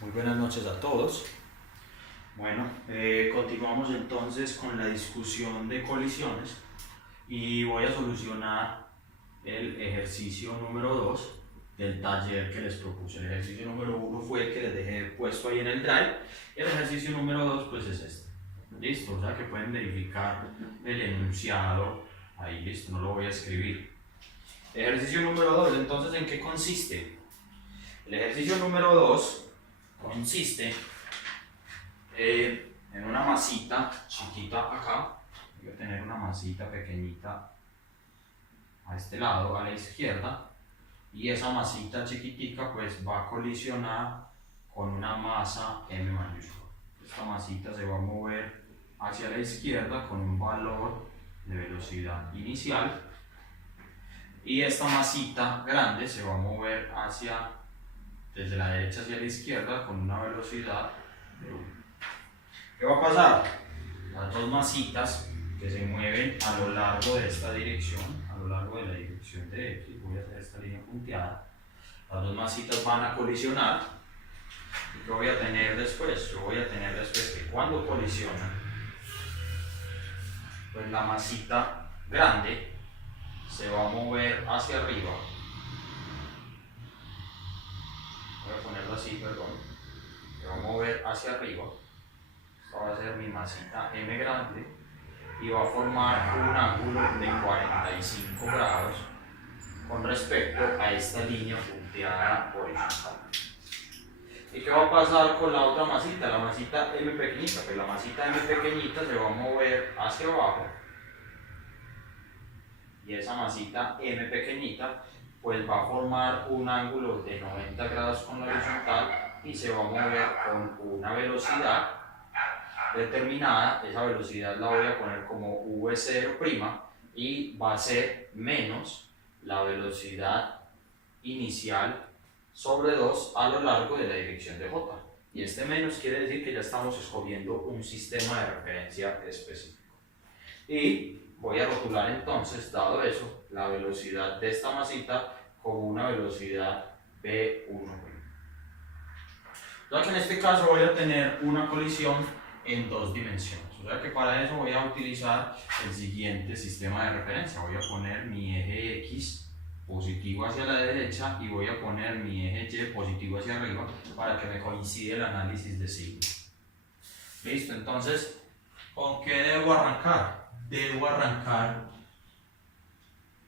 Muy buenas noches a todos. Bueno, continuamos entonces con la discusión de colisiones y voy a solucionar el ejercicio número 2 del taller que les propuse. El ejercicio número 1 fue el que les dejé puesto ahí en el drive. El ejercicio número 2 pues es este. Listo, o sea que pueden verificar el enunciado ahí, listo, no lo voy a escribir. Ejercicio número 2, entonces, ¿en qué consiste? El ejercicio número 2 consiste en una masita chiquita acá. Voy a tener una masita pequeñita a este lado, a la izquierda, y esa masita chiquitica pues va a colisionar con una masa M mayúscula. Esta masita se va a mover hacia la izquierda con un valor de velocidad inicial, y esta masita grande se va a mover desde la derecha hacia la izquierda con una velocidad de 1. ¿Qué va a pasar? Las dos masitas que se mueven a lo largo de esta dirección, a lo largo de la dirección de X, voy a hacer esta línea punteada, las dos masitas van a colisionar. ¿Y qué voy a tener después? Yo voy a tener después que cuando colisionan, pues la masita grande se va a mover hacia arriba. Voy a ponerlo así, perdón. Se va a mover hacia arriba. Esta va a ser mi masita M grande y va a formar un ángulo de 45 grados con respecto a esta línea punteada horizontal. ¿Y qué va a pasar con la otra masita? La masita M pequeñita. Pues la masita M pequeñita se va a mover hacia abajo, y esa masita M pequeñita pues va a formar un ángulo de 90 grados con la horizontal y se va a mover con una velocidad determinada. Esa velocidad la voy a poner como v0' y va a ser menos la velocidad inicial sobre 2 a lo largo de la dirección de J. Y este menos quiere decir que ya estamos escogiendo un sistema de referencia específico. Y voy a rotular entonces, dado eso, la velocidad de esta masita como una velocidad v1'. Ya que en este caso voy a tener una colisión en 2 dimensiones. O sea que para eso voy a utilizar el siguiente sistema de referencia. Voy a poner mi eje X positivo hacia la derecha y voy a poner mi eje Y positivo hacia arriba para que me coincida el análisis de signos. Listo, entonces, ¿con qué debo arrancar? Debo arrancar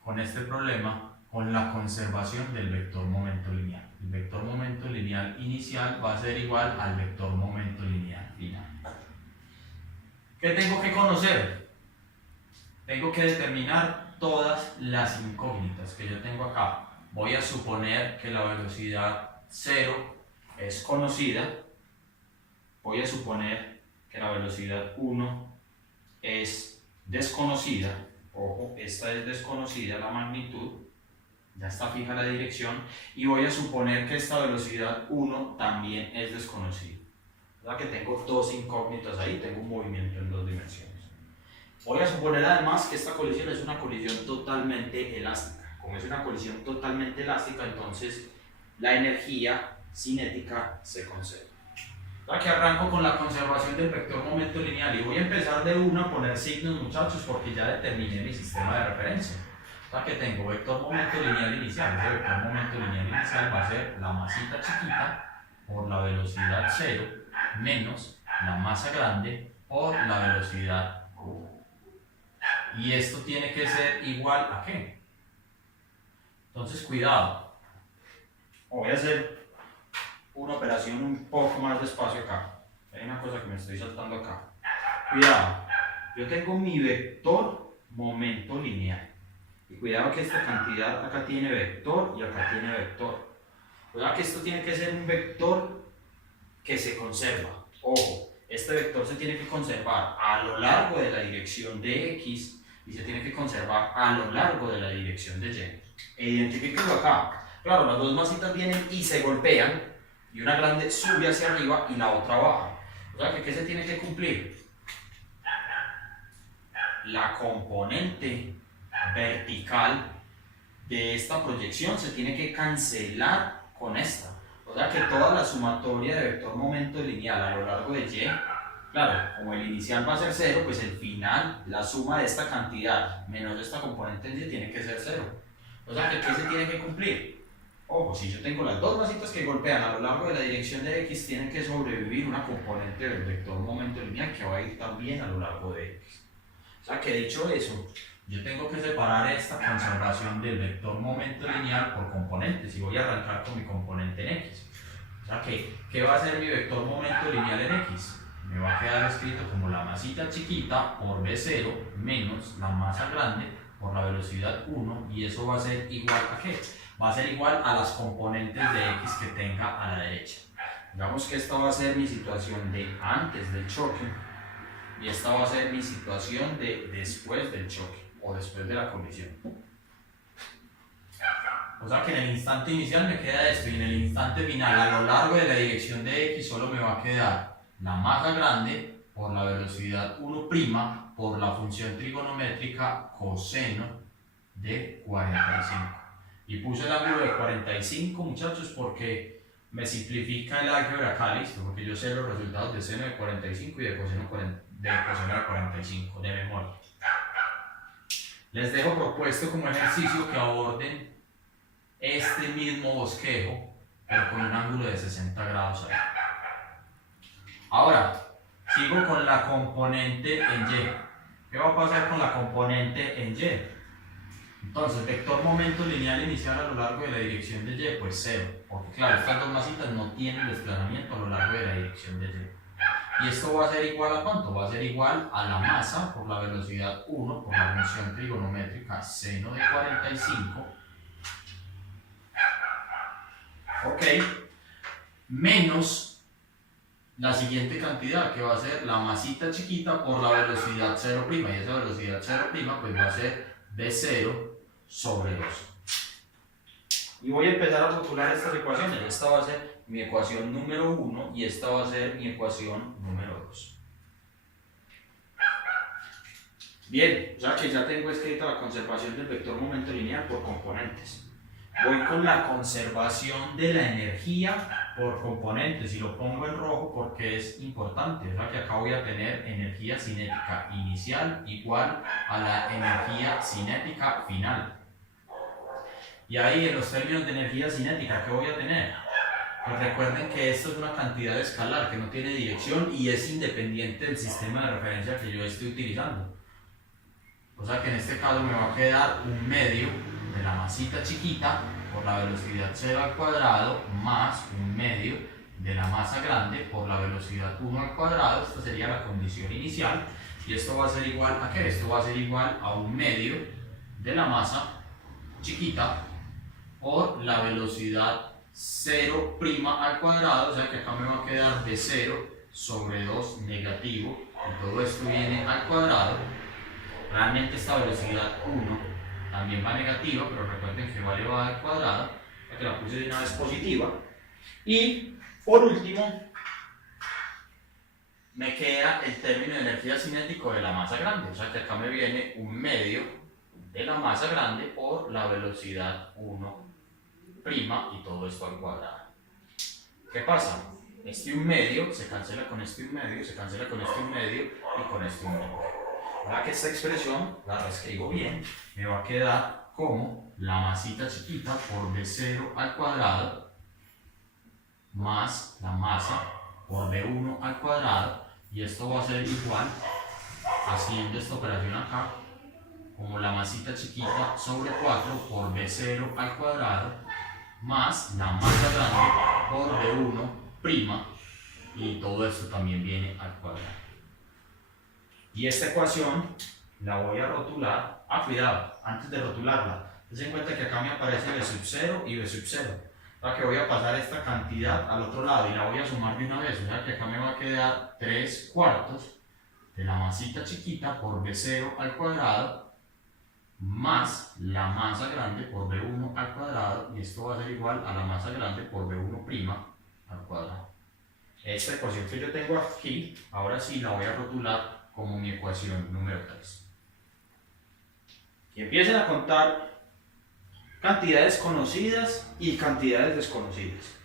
con este problema con la conservación del vector momento lineal. El vector momento lineal inicial va a ser igual al vector momento lineal final. ¿Qué tengo que conocer? Tengo que determinar todas las incógnitas que yo tengo acá. Voy a suponer que la velocidad 0 es conocida. Voy a suponer que la velocidad 1 es desconocida. Ojo, esta es desconocida, la magnitud. Ya está fija la dirección. Y voy a suponer que esta velocidad 1 también es desconocida. O sea que tengo dos incógnitas ahí, tengo un movimiento en 2 dimensiones. Voy a suponer además que esta colisión es una colisión totalmente elástica. Como es una colisión totalmente elástica, entonces la energía cinética se conserva. Aquí arranco con la conservación del vector momento lineal y voy a empezar de una a poner signos, muchachos, porque ya determiné mi sistema de referencia. O sea que tengo vector momento lineal inicial. Ese vector momento lineal inicial va a ser la masita chiquita por la velocidad 0 menos la masa grande por la velocidad 1. Y esto tiene que ser igual a ¿qué? Entonces, cuidado. Voy a hacer una operación un poco más despacio acá. Hay una cosa que me estoy saltando acá. Cuidado. Yo tengo mi vector momento lineal. Y cuidado que esta cantidad acá tiene vector y acá tiene vector. O sea que esto tiene que ser un vector que se conserva. Ojo, este vector se tiene que conservar a lo largo de la dirección de X y se tiene que conservar a lo largo de la dirección de Y. E identifíquenlo acá. Claro, las dos masitas vienen y se golpean y una grande sube hacia arriba y la otra baja. O sea que ¿qué se tiene que cumplir? La componente vertical de esta proyección se tiene que cancelar con esta. O sea que toda la sumatoria de vector momento lineal a lo largo de y, claro, como el inicial va a ser 0, pues el final, la suma de esta cantidad menos esta componente en y tiene que ser 0. O sea que ¿qué se tiene que cumplir? Ojo, si yo tengo las dos masitas que golpean a lo largo de la dirección de x, tienen que sobrevivir una componente del vector momento lineal que va a ir también a lo largo de x. O sea que dicho eso, yo tengo que separar esta conservación del vector momento lineal por componentes y voy a arrancar con mi componente en x. O sea que, ¿qué va a ser mi vector momento lineal en x? Me va a quedar escrito como la masita chiquita por v0 menos la masa grande por la velocidad 1, y eso va a ser igual a ¿qué? Va a ser igual a las componentes de x que tenga a la derecha. Digamos que esta va a ser mi situación de antes del choque y esta va a ser mi situación de después del choque o después de la colisión. O sea que en el instante inicial me queda esto y en el instante final a lo largo de la dirección de x solo me va a quedar la masa grande por la velocidad 1' por la función trigonométrica coseno de 45. Y puse el ángulo de 45, muchachos, porque me simplifica el álgebra acá, listo, porque yo sé los resultados de seno de 45 y de coseno de 45 de memoria. Les dejo propuesto como ejercicio que aborden este mismo bosquejo, pero con un ángulo de 60 grados ahí. Ahora, sigo con la componente en y. ¿Qué va a pasar con la componente en y? Entonces, vector momento lineal inicial a lo largo de la dirección de y, pues 0, porque claro, estas dos masitas no tienen desplazamiento a lo largo de la dirección de y. Y esto va a ser igual a ¿cuánto? Va a ser igual a la masa por la velocidad 1 por la función trigonométrica seno de 45, ok, menos la siguiente cantidad, que va a ser la masita chiquita por la velocidad 0', y esa velocidad 0' pues va a ser v0 sobre 2. Y voy a empezar a rotular estas ecuaciones. Esta va a ser mi ecuación número 1 y esta va a ser mi ecuación número 2. Bien, o sea que ya tengo escrita la conservación del vector momento lineal por componentes. Voy con la conservación de la energía por componentes y lo pongo en rojo porque es importante. O sea que acá voy a tener energía cinética inicial igual a la energía cinética final. Y ahí en los términos de energía cinética, ¿qué voy a tener? Pues recuerden que esto es una cantidad escalar que no tiene dirección y es independiente del sistema de referencia que yo esté utilizando. O sea que en este caso me va a quedar un medio de la masita chiquita por la velocidad 0 al cuadrado más un medio de la masa grande por la velocidad 1 al cuadrado. Esta sería la condición inicial y esto va a ser igual a ¿qué? Esto va a ser igual a un medio de la masa chiquita por la velocidad 0' al cuadrado, o sea que acá me va a quedar de 0 sobre 2 negativo y todo esto viene al cuadrado. Realmente esta velocidad 1 también va negativa, pero recuerden que vale va al cuadrado, ya que la puse de una vez positiva. Y por último, me queda el término de energía cinético de la masa grande, o sea que acá me viene un medio de la masa grande por la velocidad 1' y todo esto al cuadrado. ¿Qué pasa? Este un medio se cancela con este un medio, se cancela con este un medio y con este un medio. Ahora que esta expresión la reescribo bien, me va a quedar como la masita chiquita por v0 al cuadrado más la masa por v1 al cuadrado, y esto va a ser igual, haciendo esta operación acá, como la masita chiquita sobre 4 por v0 al cuadrado más la masa grande por v1', y todo esto también viene al cuadrado. Y esta ecuación la voy a rotular. Cuidado, antes de rotularla, ten en cuenta que acá me aparece v sub 0 y v sub 0. O sea que voy a pasar esta cantidad al otro lado y la voy a sumar de una vez. O sea que acá me va a quedar 3/4 de la masita chiquita por v0 al cuadrado más la masa grande por v1 al cuadrado, y esto va a ser igual a la masa grande por v1' al cuadrado. Esta ecuación que yo tengo aquí, ahora sí la voy a rotular como mi ecuación número 3. Y empiecen a contar cantidades conocidas y cantidades desconocidas.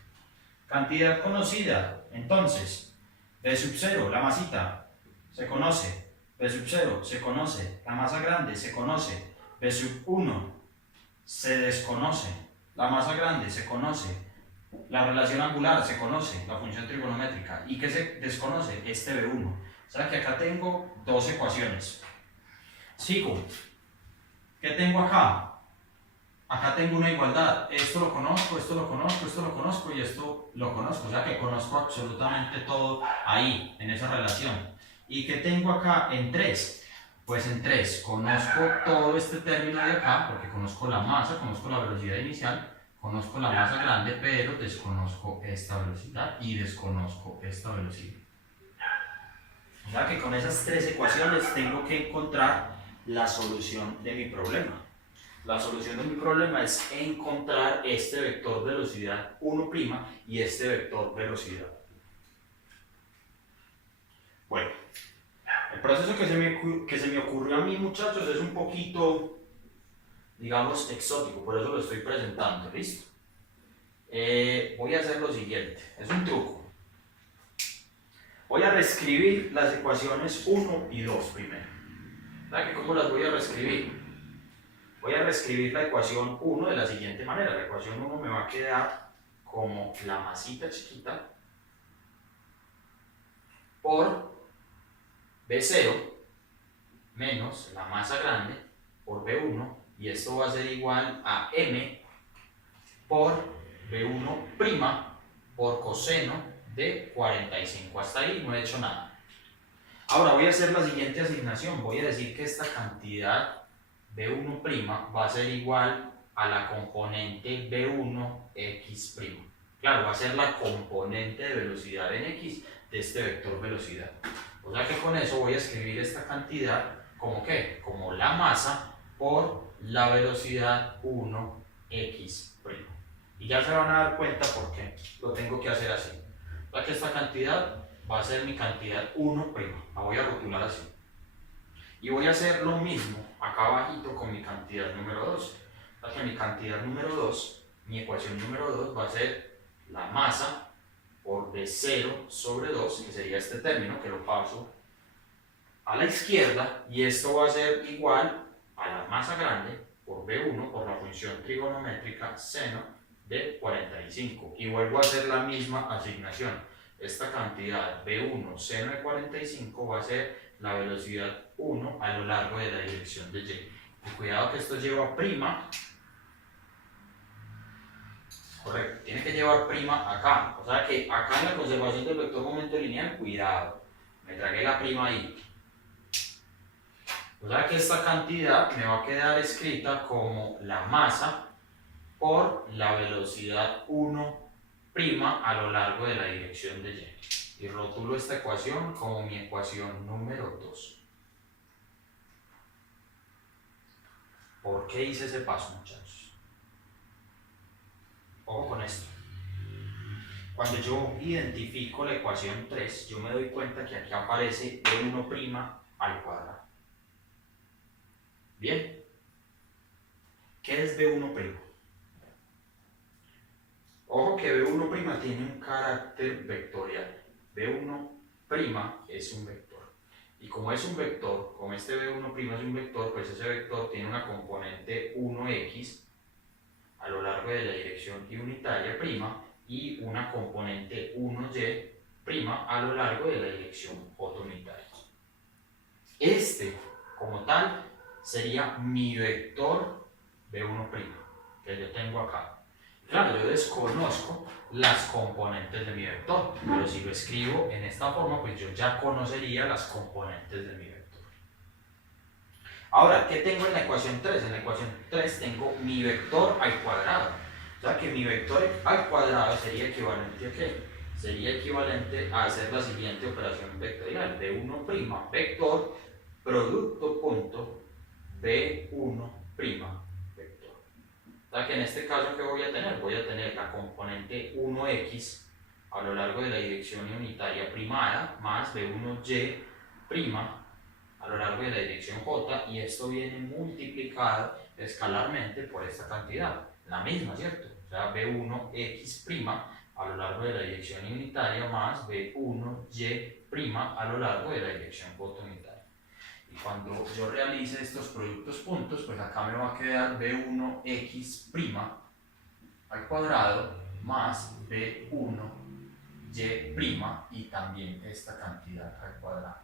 Cantidad conocida, entonces, B sub 0, la masita, se conoce. B sub 0 se conoce. La masa grande se conoce. B sub 1 se desconoce. La masa grande se conoce. La relación angular se conoce, la función trigonométrica. ¿Y qué se desconoce? Este B1. O sea que acá tengo dos ecuaciones. Sigo. ¿Qué tengo acá? Acá tengo una igualdad. Esto lo conozco, esto lo conozco, esto lo conozco y esto lo conozco. O sea que conozco absolutamente todo ahí, en esa relación. ¿Y qué tengo acá en 3? Pues en 3 conozco todo este término de acá, porque conozco la masa, conozco la velocidad inicial, conozco la masa grande, pero desconozco esta velocidad y desconozco esta velocidad. O sea que con esas tres ecuaciones tengo que encontrar la solución de mi problema. La solución de mi problema es encontrar este vector velocidad 1' y este vector velocidad. Bueno, el proceso que se me ocurrió a mí, muchachos, es un poquito, digamos, exótico, por eso lo estoy presentando, ¿listo? Voy a hacer lo siguiente, es un truco. Voy a reescribir las ecuaciones 1 y 2 primero. ¿Saben cómo las voy a reescribir? Voy a reescribir la ecuación 1 de la siguiente manera. La ecuación 1 me va a quedar como la masita chiquita por B0 menos la masa grande por B1, y esto va a ser igual a M por B1' por coseno de 45. Hasta ahí no he hecho nada. Ahora voy a hacer la siguiente asignación. Voy a decir que esta cantidad B1' va a ser igual a la componente B1x'. Claro, va a ser la componente de velocidad en x de este vector velocidad. O sea que con eso voy a escribir esta cantidad como ¿qué? Como la masa por la velocidad 1x'. Y ya se van a dar cuenta por qué lo tengo que hacer así. O sea que esta cantidad va a ser mi cantidad 1'. La voy a rotular así. Y voy a hacer lo mismo acá abajito con mi cantidad número 2. O sea que mi cantidad número 2, mi ecuación número 2 va a ser la masa por B0 sobre 2, que sería este término que lo paso a la izquierda, y esto va a ser igual a la masa grande por B1 por la función trigonométrica seno de 45. Y vuelvo a hacer la misma asignación. Esta cantidad B1 seno de 45 va a ser la velocidad 1 a lo largo de la dirección de Y. Y cuidado que esto lleva prima. Correcto, tiene que llevar prima acá. O sea que acá en la conservación del vector momento lineal, cuidado, me tragué la prima ahí. O sea que esta cantidad me va a quedar escrita como la masa por la velocidad 1' a lo largo de la dirección de Y. Y rotulo esta ecuación como mi ecuación número 2. ¿Por qué hice ese paso, muchachos? Ojo con esto. Cuando yo identifico la ecuación 3, yo me doy cuenta que aquí aparece B1' al cuadrado. Bien. ¿Qué es B1'? Ojo que B1' tiene un carácter vectorial. B1' es un vector. Y como es un vector, como este B1' es un vector, pues ese vector tiene una componente 1x a lo largo de la dirección y unitaria prima y una componente 1y' a lo largo de la dirección j unitaria. Este, como tal, sería mi vector B1' que yo tengo acá. Claro, yo desconozco las componentes de mi vector, pero si lo escribo en esta forma, pues yo ya conocería las componentes de mi vector. Ahora, ¿qué tengo en la ecuación 3? En la ecuación 3 tengo mi vector al cuadrado. O sea que mi vector al cuadrado sería equivalente a ¿qué? Sería equivalente a hacer la siguiente operación vectorial. B1' vector producto punto B1' vector. O sea que en este caso, ¿qué voy a tener? Voy a tener la componente 1x a lo largo de la dirección unitaria primada más B1y' a lo largo de la dirección j, y esto viene multiplicado escalarmente por esta cantidad, la misma, ¿cierto? O sea, B1x' a lo largo de la dirección unitaria más B1y' a lo largo de la dirección counitaria. Y cuando yo realice estos productos puntos, pues acá me va a quedar B1x' al cuadrado más B1y' y también esta cantidad al cuadrado.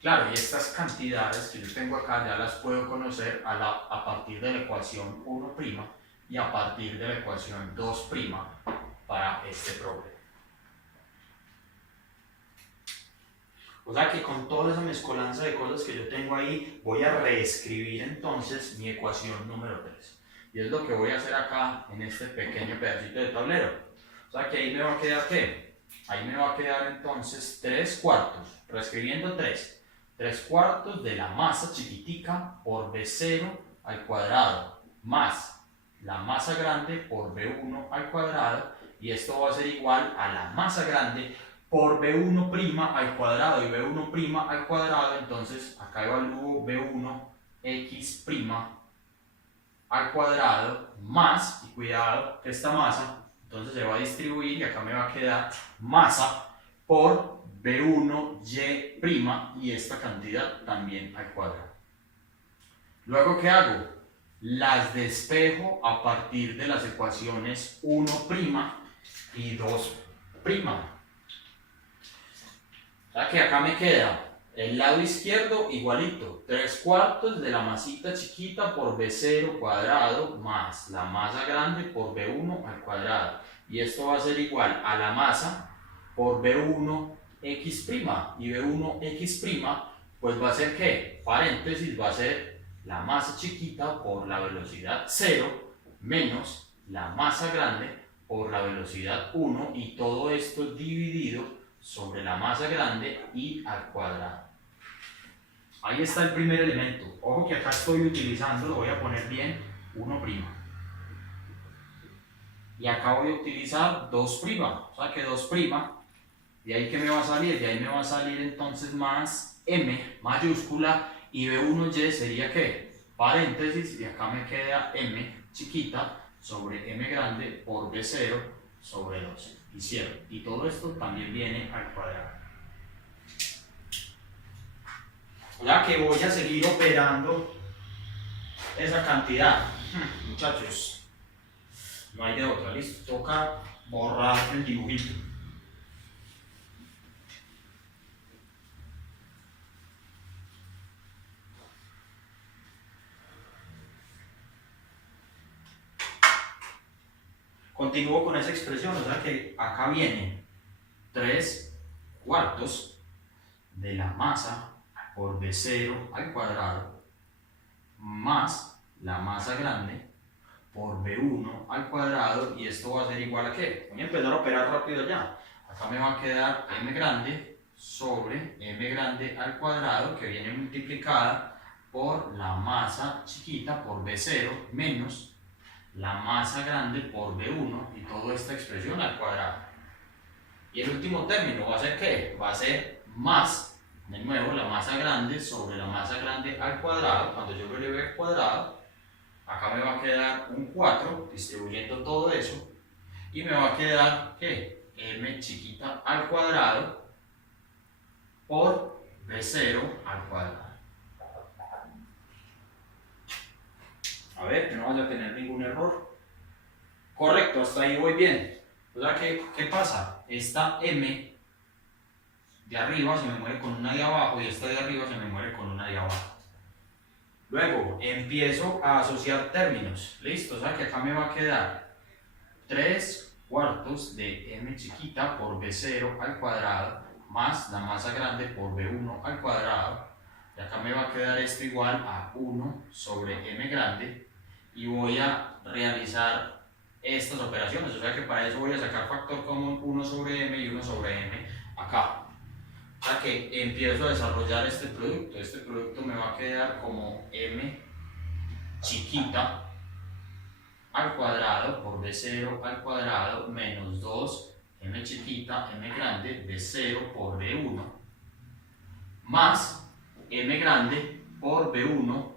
Claro, y estas cantidades que yo tengo acá ya las puedo conocer a partir de la ecuación 1' y a partir de la ecuación 2' para este problema. O sea que con toda esa mezcolanza de cosas que yo tengo ahí, voy a reescribir entonces mi ecuación número 3. Y es lo que voy a hacer acá en este pequeño pedacito de tablero. O sea que ahí me va a quedar ¿qué? Ahí me va a quedar entonces 3/4, reescribiendo 3/4 de la masa chiquitica por B0 al cuadrado más la masa grande por B1 al cuadrado, y esto va a ser igual a la masa grande por B1' al cuadrado y B1' al cuadrado. Entonces acá evalúo B1x' al cuadrado más, y cuidado que esta masa entonces se va a distribuir y acá me va a quedar masa por B1y' y esta cantidad también al cuadrado. Luego, ¿qué hago? Las despejo a partir de las ecuaciones 1' y 2'. O sea que acá me queda el lado izquierdo igualito, 3/4 de la masita chiquita por B0 cuadrado más la masa grande por B1 al cuadrado. Y esto va a ser igual a la masa por B1x'. Y B1x' pues va a ser ¿qué? Paréntesis, va a ser la masa chiquita por la velocidad 0 menos la masa grande por la velocidad 1, y todo esto dividido sobre la masa grande y al cuadrado. Ahí está el primer elemento. Ojo que acá estoy utilizando, lo voy a poner bien, 1'. Y acá voy a utilizar 2', o sea que 2'. ¿De ahí qué me va a salir? De ahí me va a salir entonces más M mayúscula, y B1y sería ¿qué? Paréntesis, y acá me queda M chiquita sobre M grande por B0 sobre 2. Y cierro. Y todo esto también viene al cuadrado. O sea que voy a seguir operando esa cantidad. Muchachos, no hay de otra, listo. Toca borrar el dibujito. Continúo con esa expresión, o sea que acá viene 3/4 de la masa por B0 al cuadrado más la masa grande por B1 al cuadrado, y esto va a ser igual a ¿qué? Voy a empezar a operar rápido ya. Acá me va a quedar M grande sobre M grande al cuadrado, que viene multiplicada por la masa chiquita por B0 menos la masa grande por B1, y toda esta expresión al cuadrado. Y el último término va a ser ¿qué? Va a ser más, de nuevo, la masa grande sobre la masa grande al cuadrado. Cuando yo lo eleve al cuadrado, acá me va a quedar un 4, distribuyendo todo eso, y me va a quedar ¿qué? M chiquita al cuadrado por B0 al cuadrado. A ver, que no vaya a tener ningún error. Correcto, hasta ahí voy bien. O sea, ¿qué pasa? Esta M de arriba se me muere con una de abajo, y esta de arriba se me muere con una de abajo. Luego empiezo a asociar términos. Listo, o sea que acá me va a quedar 3/4 de M chiquita por B0 al cuadrado más la masa grande por B1 al cuadrado. Y acá me va a quedar esto igual a 1 sobre M grande, y voy a realizar estas operaciones. O sea que para eso voy a sacar factor común 1 sobre M y 1 sobre M acá. O sea que empiezo a desarrollar este producto. Este producto me va a quedar como M chiquita al cuadrado por B0 al cuadrado menos 2 M chiquita M grande B0 por B1 más M grande por B1,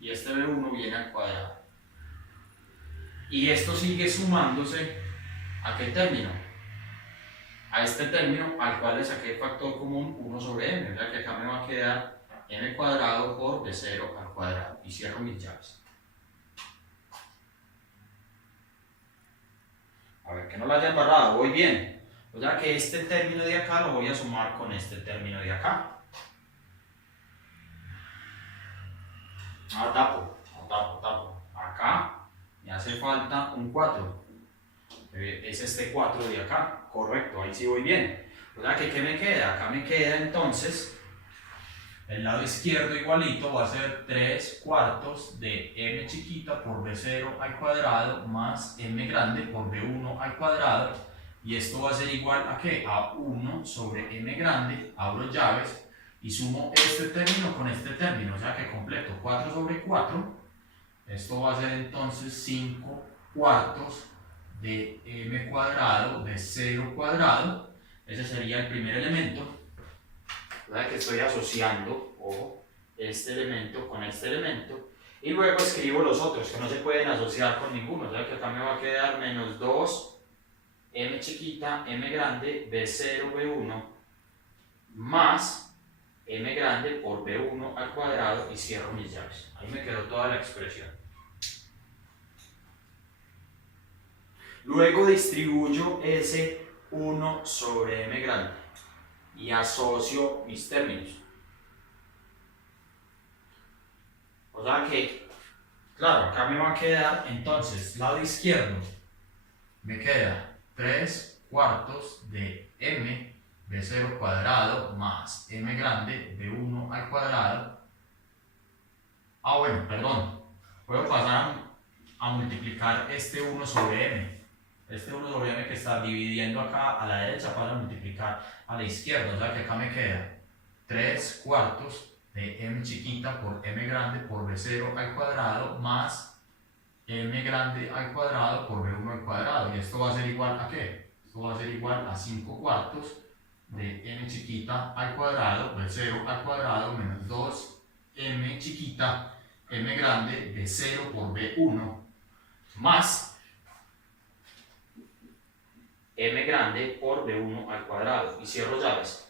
y este B1 viene al cuadrado. Y esto sigue sumándose ¿A qué término? A este término al cual le saqué el factor común 1 sobre m, o sea que acá me va a quedar m cuadrado por b0 al cuadrado, y cierro mis llaves. A ver, que no lo haya embarrado, voy bien. O sea que este término de acá lo voy a sumar con este término de acá. Tapo. Acá me hace falta un 4. Es este 4 de acá. Correcto, ahí sí voy bien. O sea que ¿qué me queda? Acá me queda entonces el lado izquierdo igualito va a ser 3 cuartos de m chiquita por b0 al cuadrado más m grande por b1 al cuadrado, y esto va a ser igual a ¿qué? A 1 sobre m grande, abro llaves y sumo este término con este término, o sea que completo 4 sobre 4, esto va a ser entonces 5 cuartos de m cuadrado de 0 cuadrado. Ese sería el primer elemento. ¿Verdad? Que estoy asociando, ojo, este elemento con este elemento, y luego escribo los otros que no se pueden asociar con ninguno. O sea que acá me va a quedar menos 2 m chiquita, m grande, b0, b1 más m grande por b1 al cuadrado, y cierro mis llaves. Ahí me quedó toda la expresión. Luego distribuyo ese 1 sobre m grande y asocio mis términos. O sea que, claro, acá me va a quedar, entonces, lado izquierdo, me queda 3 cuartos de m b0 cuadrado más m grande b1 al cuadrado. Bueno, perdón, puedo pasar a multiplicar este 1 sobre m. Este 1 sobre m que está dividiendo acá a la derecha para multiplicar a la izquierda, o sea que acá me queda 3 cuartos de m chiquita por m grande por b0 al cuadrado más m grande al cuadrado por b1 al cuadrado, y esto va a ser igual a ¿qué? Esto va a ser igual a 5 cuartos de m chiquita al cuadrado, b0 al cuadrado menos 2 m chiquita, m grande, b0 por b1 más m grande por b1 al cuadrado, y cierro llaves.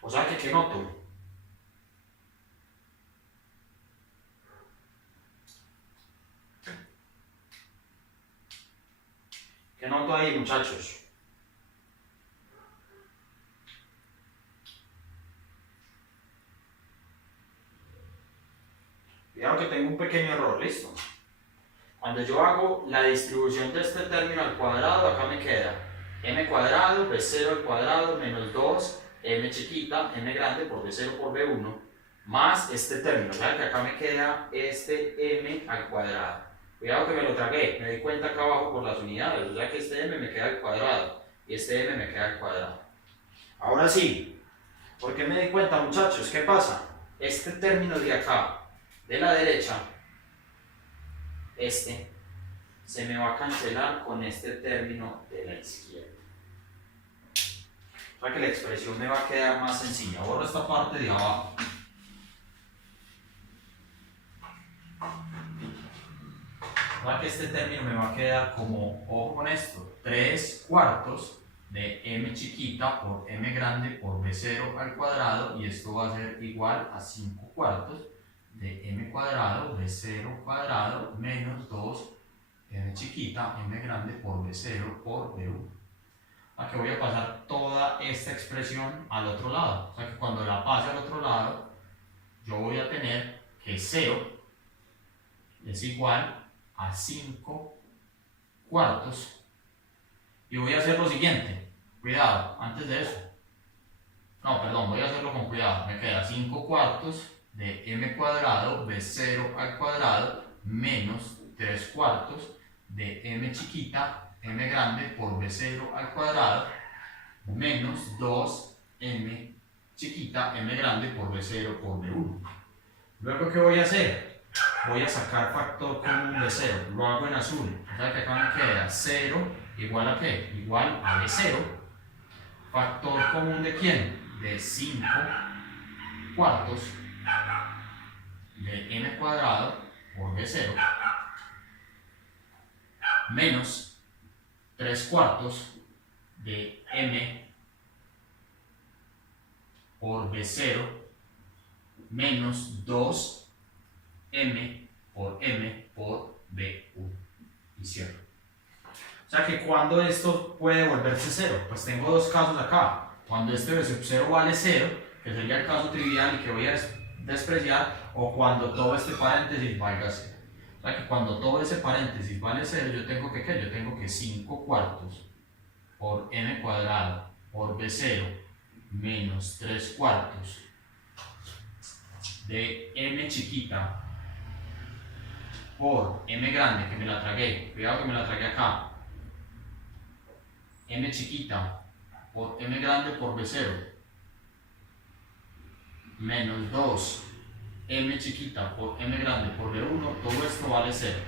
O sea que ¿qué noto? ¿Qué noto ahí, muchachos? Cuidado que tengo un pequeño error, listo. Cuando yo hago la distribución de este término al cuadrado, acá me queda m cuadrado, b0 al cuadrado, menos 2, m chiquita, m grande por b0 por b1, más este término. ¿Saben que acá me queda este m al cuadrado? Cuidado que me lo tragué, me di cuenta acá abajo por las unidades, o sea que este m me queda al cuadrado y este m me queda al cuadrado. Ahora sí, ¿por qué me di cuenta, muchachos? ¿Qué pasa? Este término de acá, de la derecha, este se me va a cancelar con este término de la izquierda. O sea que la expresión me va a quedar más sencilla. Borro esta parte de abajo. O sea que este término me va a quedar como, ojo con esto, 3 cuartos de m chiquita por m grande por b0 al cuadrado, y esto va a ser igual a 5 cuartos de m cuadrado b0 cuadrado menos 2 m chiquita m grande por b0 por b1. A que voy a pasar toda esta expresión al otro lado. O sea que cuando la pase al otro lado, yo voy a tener que 0 es igual a 5 cuartos. Y voy a hacer lo siguiente. Cuidado, antes de eso. No, perdón, voy a hacerlo con cuidado. Me queda 5 cuartos de m cuadrado b0 al cuadrado menos 3 cuartos de m chiquita m grande por b0 al cuadrado menos 2m chiquita m grande por b0 por b1. Luego, ¿qué voy a hacer? Voy a sacar factor común de 0, lo hago en azul. O sea que acá me queda 0 igual a ¿qué? Igual a b0. ¿Factor común de quién? De 5 cuartos de m cuadrado por b0 menos 3/4 de m por b0 menos 2m por m por b1 y cierro. O sea que cuando esto puede volverse 0, pues tengo dos casos acá. Cuando este b sub 0 vale 0, que sería el caso trivial y que voy a despreciar, o cuando todo este paréntesis valga 0. O sea que cuando todo ese paréntesis vale 0, yo tengo que ¿qué? Yo tengo que 5/4 por m cuadrado por b0 menos 3/4 de m chiquita por m grande, que me la tragué, cuidado que me la tragué acá, m chiquita por m grande por b0 menos 2 m chiquita por m grande por b1, todo esto vale 0.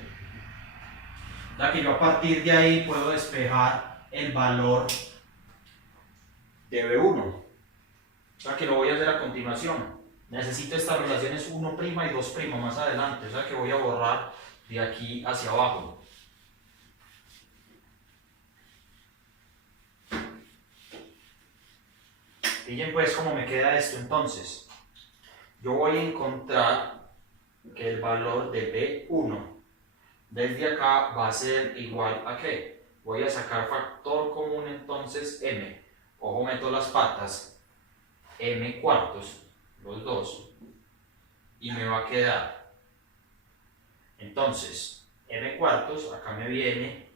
Ya que yo a partir de ahí puedo despejar el valor de b1. O sea que lo voy a hacer a continuación. Necesito estas relaciones 1' y 2' más adelante. O sea que voy a borrar de aquí hacia abajo. Fíjense pues cómo me queda esto entonces. Yo voy a encontrar que el valor de B1 desde acá va a ser igual a ¿qué? Voy a sacar factor común entonces m. Ojo, meto las patas. M cuartos, los dos. Y me va a quedar. Entonces, m cuartos, acá me viene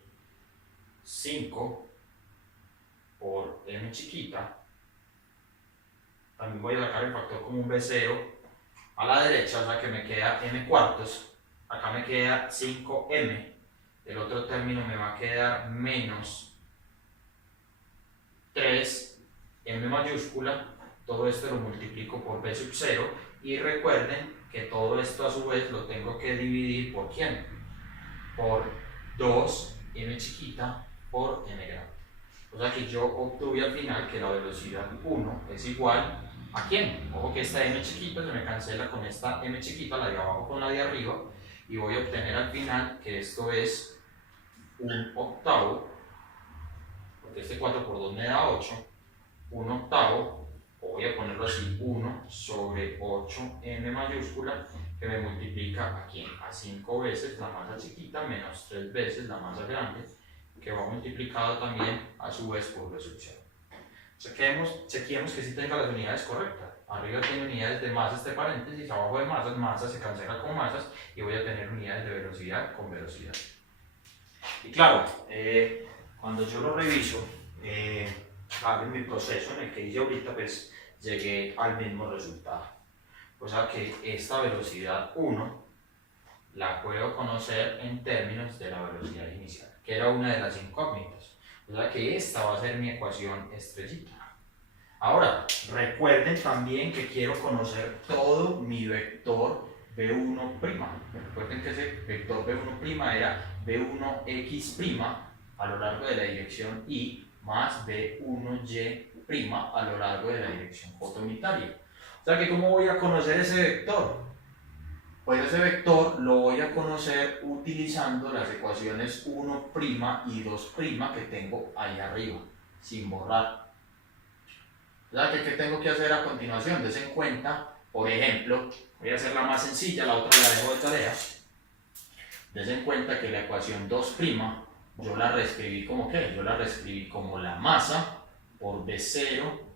5 por m chiquita. También voy a sacar el factor común B0 a la derecha, o sea que me queda m cuartos. Acá me queda 5m. El otro término me va a quedar menos 3m mayúscula. Todo esto lo multiplico por b sub 0. Y recuerden que todo esto a su vez lo tengo que dividir por ¿quién? Por 2m chiquita por m grande. O sea que yo obtuve al final que la velocidad 1 es igual ¿a quién? Ojo que esta m chiquita se me cancela con esta m chiquita, la de abajo con la de arriba, y voy a obtener al final que esto es 1/8, porque este 4 por 2 me da 8, 1/8, o voy a ponerlo así, 1 sobre 8m mayúscula, que me multiplica ¿a quién? A 5 veces la masa chiquita menos 3 veces la masa grande, que va multiplicado también a su vez por b sub 0. Chequeemos que sí tenga las unidades correctas. Arriba tiene unidades de masa este paréntesis, abajo de masas, masa se cancela con masas y voy a tener unidades de velocidad con velocidad. Y claro, cuando yo lo reviso, en mi proceso en el que hice ahorita, pues llegué al mismo resultado. O sea que esta velocidad 1 la puedo conocer en términos de la velocidad inicial, que era una de las incógnitas. O sea que esta va a ser mi ecuación estrellita. Ahora, recuerden también que quiero conocer todo mi vector B1'. Recuerden que ese vector B1' era B1x' a lo largo de la dirección Y más B1y' a lo largo de la dirección J unitaria. O sea que ¿cómo voy a conocer ese vector? Pues ese vector lo voy a conocer utilizando las ecuaciones 1' y 2' que tengo ahí arriba, sin borrar. O sea que ¿qué tengo que hacer a continuación? Des en cuenta, por ejemplo, voy a hacer la más sencilla, la otra la dejo de tarea. Des en cuenta que la ecuación 2' yo la reescribí como ¿qué? Yo la reescribí como la masa por B0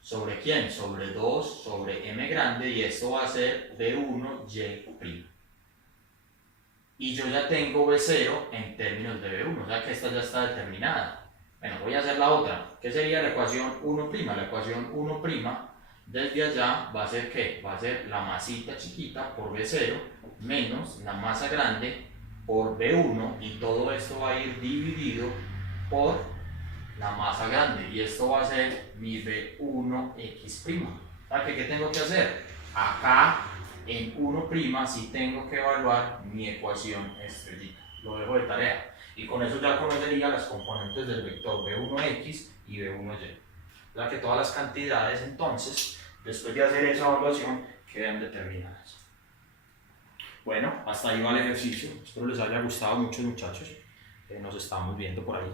¿sobre quién? Sobre 2 sobre m grande, y esto va a ser B1y'. Y yo ya tengo B0 en términos de B1, o sea que esta ya está determinada. Bueno, voy a hacer la otra. ¿Qué sería la ecuación 1'? La ecuación 1' desde allá va a ser ¿qué? Va a ser la masita chiquita por B0 menos la masa grande por B1, y todo esto va a ir dividido por la masa grande, y esto va a ser mi B1x'. O sea que ¿qué tengo que hacer? Acá en 1' sí tengo que evaluar mi ecuación estrellita. Lo dejo de tarea. Y con eso ya conocería las componentes del vector B1x y B1y. O sea que todas las cantidades entonces, después de hacer esa evaluación, quedan determinadas. Bueno, hasta ahí va el ejercicio. Espero les haya gustado mucho, muchachos. nos estamos viendo por ahí.